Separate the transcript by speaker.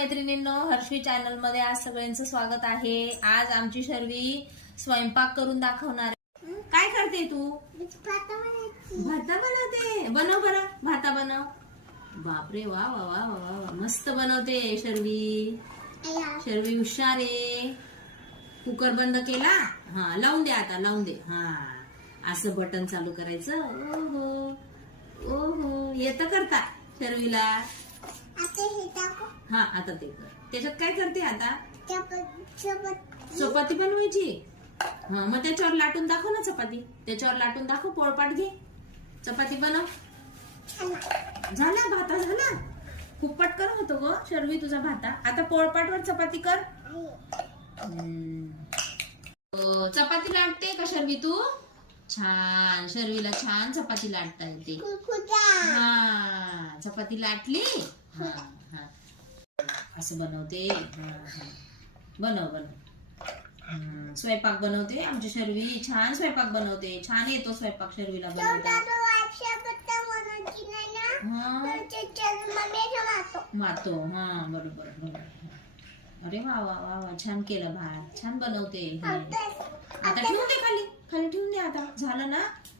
Speaker 1: मैत्रिणींनो हर्षवी चॅनलमध्ये आज सगळ्यांचं स्वागत आहे. आज आमची शर्वी स्वयंपाक करून दाखवणार. काय करते तू? भाता बनवते. बनव बरं. भाता बनव. बापरे वा वा वा वा वा मस्त बनवते शर्वी. शर्वी हुशार आहे. कुकर बंद केला? हा लावून दे आता लावून दे. हा. असं बटन चालू करायचं. ओहो ओहो. येतं करता शर्वीला. हा आता ते कर. त्याच्यात काय करते आता? चपाती. बनवायची? हा मग त्याच्यावर लाटून दाखव ना चपाती. त्याच्यावर लाटून दाखव पोळपाट घे. चपाती बनव. झाला भाता झाला? खूप पटकन होतो ग शर्वी तुझा भाता. आता पोळपाटवर चपाती कर. चपाती लाटते का शर्वी तू? छान शर्वीला छान चपाती लाटता येते. हा चपाती लाटली? हा हा. असं बनवते. बनव बनव. स्वयंपाक बनवते. आमची शर्वी छान स्वयंपाक बनवते. छान येतो स्वयंपाक शर्वीला बनवता. हा. मातो हा बरोबर बरोबर. अरे वा वा वा वा. छान केलं भात. छान बनवते. आता ठेवून दे खाली. खाली ठेवून दे आता. झालं ना?